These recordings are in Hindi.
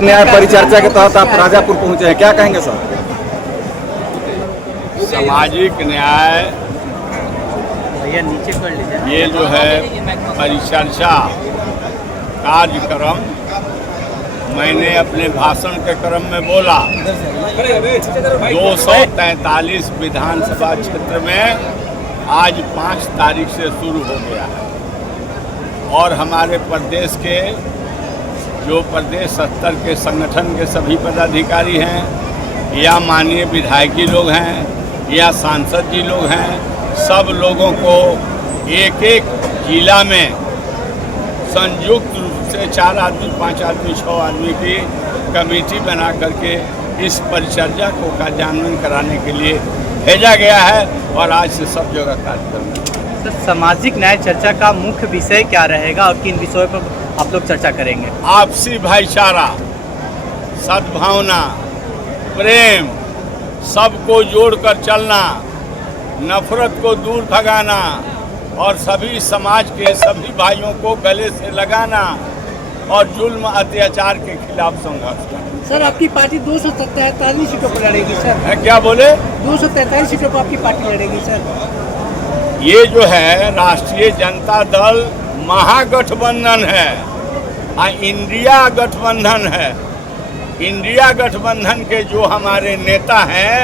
न्याय परिचर्चा के तहत आप राजापुर पहुंचे हैं, क्या कहेंगे सर? सामाजिक न्याय ये जो है परिचर्चा कार्यक्रम मैंने अपने भाषण के क्रम में बोला। 243 विधानसभा क्षेत्र में आज 5 तारीख से शुरू हो गया है और हमारे प्रदेश के जो प्रदेश स्तर के संगठन के सभी पदाधिकारी हैं या माननीय विधायकी लोग हैं या सांसद जी लोग हैं, सब लोगों को एक एक जिला में संयुक्त रूप से 4 आदमी, 5 आदमी, 6 आदमी की कमेटी बना करके इस परिचर्या को कार्यान्वयन कराने के लिए भेजा गया है और आज से सब जगह कार्यक्रम। तो सामाजिक न्याय चर्चा का मुख्य विषय क्या रहेगा और किन विषयों पर आप लोग चर्चा करेंगे? आपसी भाईचारा, सद्भावना, प्रेम, सबको जोड़कर चलना, नफरत को दूर भगाना और सभी समाज के सभी भाइयों को गले से लगाना और जुल्म अत्याचार के खिलाफ संघर्ष करना। सर, आपकी पार्टी 243 सीटों पर लड़ेगी सर? क्या बोले? 243 सीटों पर आपकी पार्टी लड़ेगी सर? ये जो है राष्ट्रीय जनता दल महागठबंधन है, इंडिया गठबंधन है। इंडिया गठबंधन के जो हमारे नेता हैं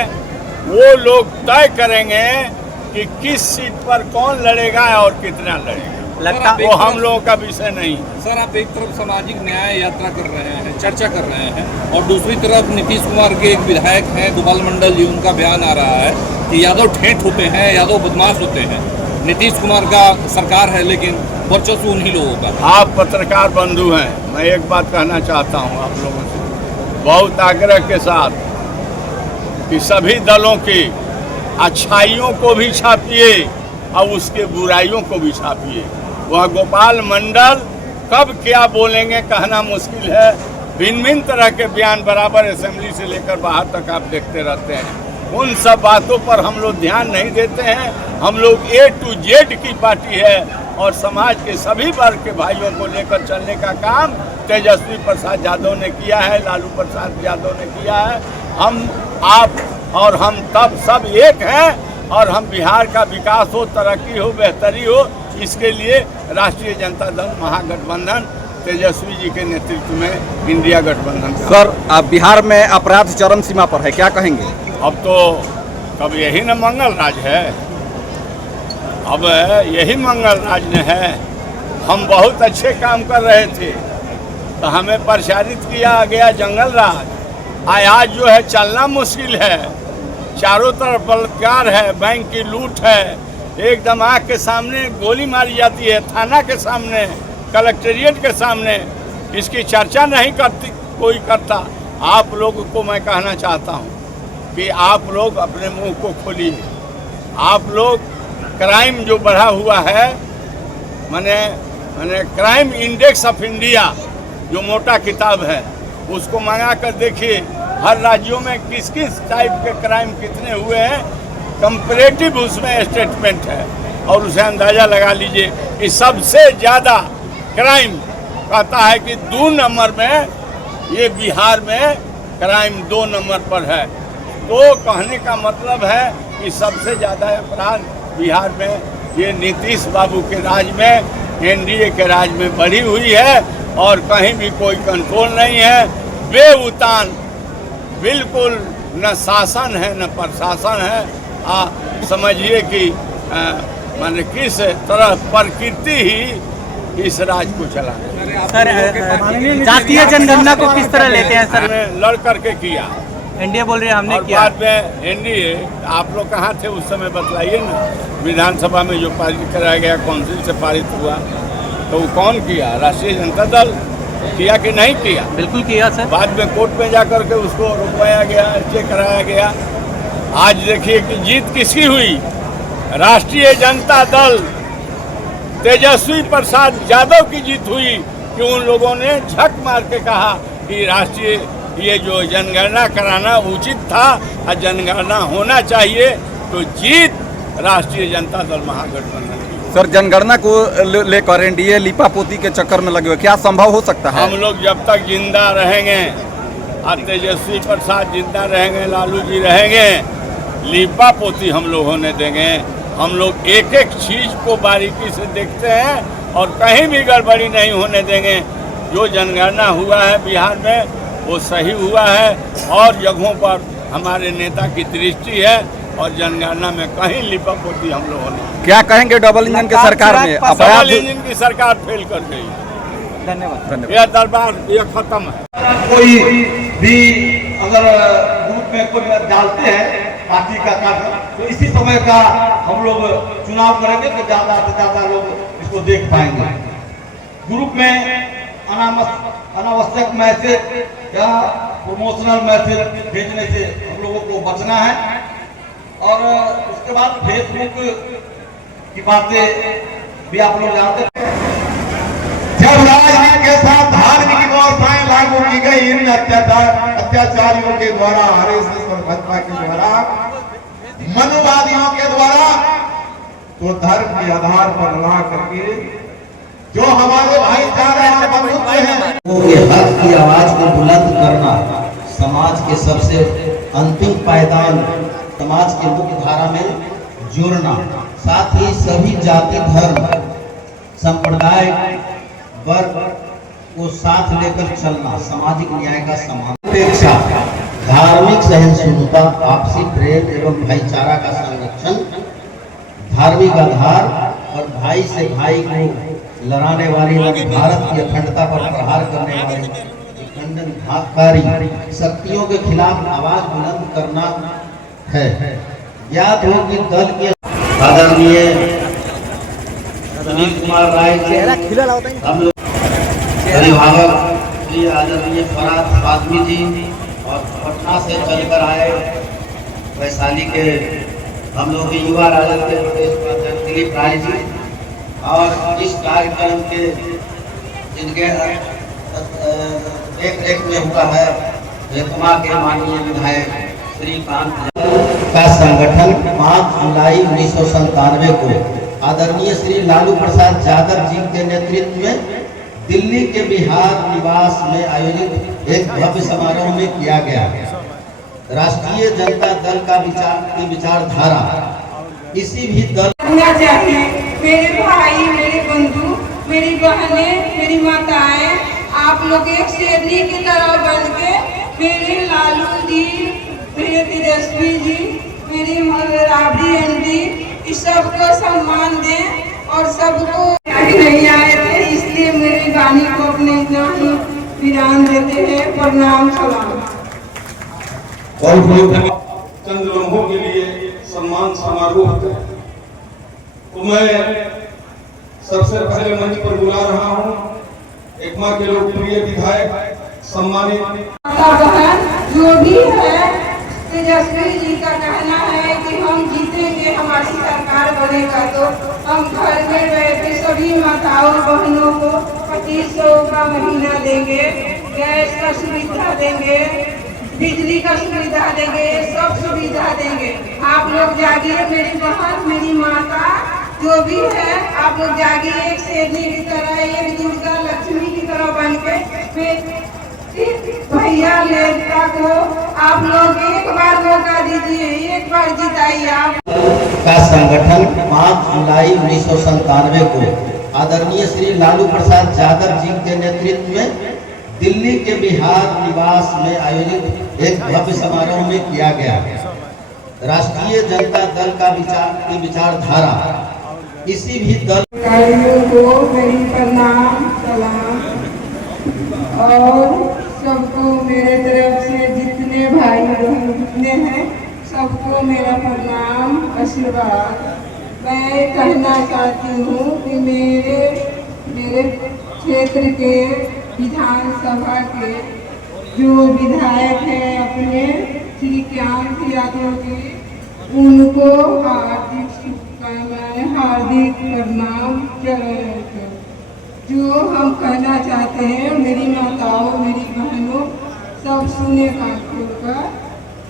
वो लोग तय करेंगे कि किस सीट पर कौन लड़ेगा और कितना लड़ेगा, वो हम लोगों का विषय नहीं। सर, आप एक तरफ सामाजिक न्याय यात्रा कर रहे हैं, चर्चा कर रहे हैं, और दूसरी तरफ नीतीश कुमार के एक विधायक हैं गोपाल मंडल जी, उनका बयान आ रहा है कि यादव ठेठ होते हैं, यादव बदमाश होते हैं। नीतीश कुमार का सरकार है लेकिन वर्चस्व उन्हीं लोगों का। आप पत्रकार बंधु हैं, मैं एक बात कहना चाहता हूं आप लोगों से बहुत आग्रह के साथ कि सभी दलों की अच्छाइयों को भी छापिए और उसके बुराइयों को भी छापिए। वह गोपाल मंडल कब क्या बोलेंगे कहना मुश्किल है। भिन्न तरह के बयान बराबर असेंबली से लेकर बाहर तक आप देखते रहते हैं। उन सब बातों पर हम लोग ध्यान नहीं देते हैं। हम लोग A to Z की पार्टी है और समाज के सभी वर्ग के भाइयों को लेकर चलने का काम तेजस्वी प्रसाद यादव ने किया है, लालू प्रसाद यादव ने किया है। हम, आप और हम तब सब एक हैं और हम बिहार का विकास हो, तरक्की हो, बेहतरी हो, इसके लिए राष्ट्रीय जनता दल महागठबंधन तेजस्वी जी के नेतृत्व में इंडिया गठबंधन। सर, बिहार में अपराध चरम सीमा पर है, क्या कहेंगे? अब तो कब यही न मंगल राज है, अब यही मंगल राज ने है। हम बहुत अच्छे काम कर रहे थे तो हमें प्रचारित किया गया जंगल राज। आज जो है चलना मुश्किल है, चारों तरफ बलात्कार है, बैंक की लूट है, एकदम आँख के सामने गोली मारी जाती है, थाना के सामने, कलेक्टेरिएट के सामने। इसकी चर्चा नहीं करती कोई करता। आप लोगों को मैं कहना चाहता हूँ कि आप लोग अपने मुंह को खोलिए। आप लोग क्राइम जो बढ़ा हुआ है, मैंने क्राइम इंडेक्स ऑफ इंडिया जो मोटा किताब है उसको मंगा कर देखिए हर राज्यों में किस किस टाइप के क्राइम कितने हुए हैं, कंपैरेटिव उसमें स्टेटमेंट है और उसे अंदाज़ा लगा लीजिए कि सबसे ज़्यादा क्राइम कहता है कि 2 नंबर में, ये बिहार में क्राइम 2 नंबर पर है। तो कहने का मतलब है कि सबसे ज़्यादा अपराध बिहार में ये नीतीश बाबू के राज में, एनडीए के राज में बढ़ी हुई है और कहीं भी कोई कंट्रोल नहीं है। बेउतान, बिल्कुल न शासन है न प्रशासन है। समझिए कि माने किस तरह प्रकृति ही इस राज को चला। सर, जातीय जनगणना को किस तरह लेते हैं सर? लड़ करके किया, एनडीए बोल रही है हमने किया। बाद में एनडीए, आप लोग कहाँ थे उस समय बतलाइए ना। विधानसभा में जो पारित कराया गया, काउंसिल से पारित हुआ, तो वो कौन किया? राष्ट्रीय जनता दल किया कि नहीं किया? बिल्कुल किया सर। बाद में कोर्ट में जाकर के उसको रुकवाया गया, चेक कराया गया। आज देखिए कि जीत किसकी हुई? राष्ट्रीय जनता दल तेजस्वी प्रसाद यादव की जीत हुई कि उन लोगों ने झक मार के कहा कि राष्ट्रीय ये जो जनगणना कराना उचित था और जनगणना होना चाहिए, तो जीत राष्ट्रीय जनता दल महागठबंधन की। सर जनगणना को लेकर एनडीए लिपापोती के चक्कर में लगे हुए, क्या संभव हो सकता है? हम लोग जब तक जिंदा रहेंगे और तेजस्वी प्रसाद जिंदा रहेंगे, लालू जी रहेंगे, लिपा पोती हम लोग होने देंगे। हम लोग एक एक चीज को बारीकी से देखते हैं और कहीं भी गड़बड़ी नहीं होने देंगे। जो जनगणना हुआ है बिहार में वो सही हुआ है और जगहों पर हमारे नेता की दृष्टि है और जनगणना में कहीं लिपा पोती हम लोगों ने। क्या कहेंगे डबल इंजन की सरकार में अपराध? डबल इंजन की सरकार फेल कर गई। धन्यवाद। यह दरबार ये खत्म है। कोई भी अगर ग्रुप में कोई डालते हैं पार्टी का कार्य, तो इसी समय का हम लोग चुनाव करेंगे तो ज्यादा से ज्यादा लोग इसको देख पाएंगे। ग्रुप में अनावश्यक मैसेज या प्रमोशनल मैसेज भेजने से हम लोगों को बचना है। और उसके बाद फेसबुक की बातें भी आप लोग जानते हैं। जब राजनीति के साथ धार्मिक व्यवस्थाएं लागू की गई इन अत्याचारियों के द्वारा, आरएसएस और भाजपा के द्वारा, मनुवादियों के द्वारा, तो धर्म के आधार पर ला करके जो हमारे भाईचारा और बंधुत्व हैं, के हक की आवाज को बुलंद करना, समाज के सबसे अंतिम पायदान, समाज के मुख्य धारा में जोड़ना, साथ ही सभी जाति धर्म संप्रदाय वर्ग को साथ लेकर चलना, सामाजिक न्याय का समान अपेक्षा, धार्मिक सहिष्णुता, आपसी प्रेम एवं भाईचारा का संरक्षण, धार्मिक आधार और भाई से भाई को लड़ाने वाली भारत की अखंडता पर प्रहार करने वाली विखंडनकारी शक्तियों के खिलाफ आवाज बुलंद करना है। याद हो कि दल के आदरणीय सुनील कुमार राय जी, हम लोग अभिभावक श्री आदरणीय फराद फातमी जी और पटना से चलकर आए वैशाली के हम लोग के युवा राजद के प्रदेश अध्यक्ष दिलीप राय जी, और इस कार्यक्रम के जिनके देख में हुआ है रेतमा के माननीय विधायक श्रीकांत का संगठन 5 जुलाई 1997 को आदरणीय श्री लालू प्रसाद यादव जी के नेतृत्व में दिल्ली के बिहार निवास में आयोजित एक भव्य समारोह में किया गया। राष्ट्रीय जनता दल का विचारधारा किसी भी दल चाहिए। मेरे भाई, मेरे बंधु, मेरी बहनें, मेरी माताएं, आप लोग एक शेरनी की तरह बन के मेरे लालू जी, मेरे तेजस्वी जी, मेरी राबड़ी आंटी, इस सबको सम्मान दें और सबको नहीं आए थे, इसलिए मेरी गानी को अपने इतना ही विराम देते हैं। प्रणाम सलाम। चंद लम्हों के लिए सम्मान समारोह है, तो मैं सबसे पहले मंच पर बुला रहा हूँ एकमा के लोकप्रिय विधायक सम्मानित बहन जो भी है, तेजस्वी जी का कहना है कि हम जीतेंगे, हमारी सरकार बनेगा तो हम घर में बैठे सभी माताओं बहनों को 2500 का महीना देंगे, गैस का सुविधा देंगे, बिजली का सुविधा देंगे, सब सुविधा देंगे। आप लोग जागिए, मेरी बहन, मेरी माता जो भी है, आप लोग जागिए, एक शेरनी की तरह, एक दुर्गा लक्ष्मी की तरह बन के भैया नेता को आप लोग एक बार मौका दीजिए, एक बार जिताइए। आप का संगठन 5 जुलाई 1997 को आदरणीय श्री लालू प्रसाद यादव जी के नेतृत्व में दिल्ली के बिहार निवास में आयोजित एक भव्य समारोह में किया गया। राष्ट्रीय जनता दल का विचारधारा किसी भी दल को मेरी प्रणाम सलाम, और सबको मेरे तरफ से जितने भाई बहन जितने हैं सबको मेरा प्रणाम आशीर्वाद। मैं कहना चाहती हूँ कि मेरे क्षेत्र के विधानसभा के जो विधायक हैं अपने श्री कांत यादव जी, उनको हार्दिक शुभकामनाएं, हार्दिक प्रणाम। जो हम कहना चाहते हैं, मेरी माताओं, मेरी बहनों, सब सुने का खोलकर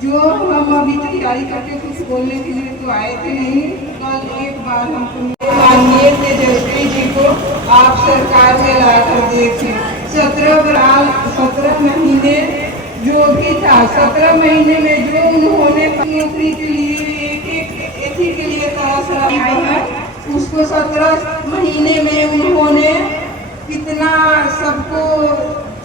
जो हम अभी तैयारी करके कुछ बोलने के लिए तो आए थे नहीं। कल एक बार हमको माननीय तेजस्वी जी को आप सरकार में ला कर देखे। 17 महीने जो भी था, 17 महीने में जो उन्होंने नौकरी के लिए एक के लिए तरस रही है, उसको 17 महीने में उन्होंने कितना सबको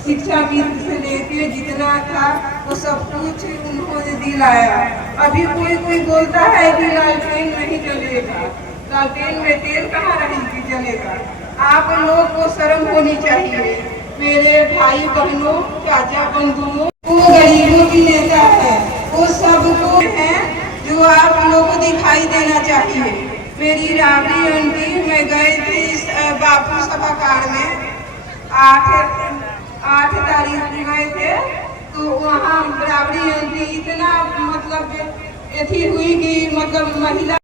शिक्षा मित्र से लेके जितना था वो सब कुछ उन्होंने दिलाया। अभी कोई बोलता है कि लालटेन नहीं जलेगा, लालटेन में तेल कहाँ रहेगी जलेगा। आप लोग को शर्म होनी चाहिए। मेरे भाई बहनों, चाचा बंधुओं, वो गरीबों की नेता है, वो सबको है जो आप लोग को दिखाई देना चाहिए। मेरी राबड़ी आंटी, मैं गई थी बापू सभागार में 8 तारीख को गए थे, तो वहाँ राबड़ी आंटी इतना मतलब हुई कि मतलब महिला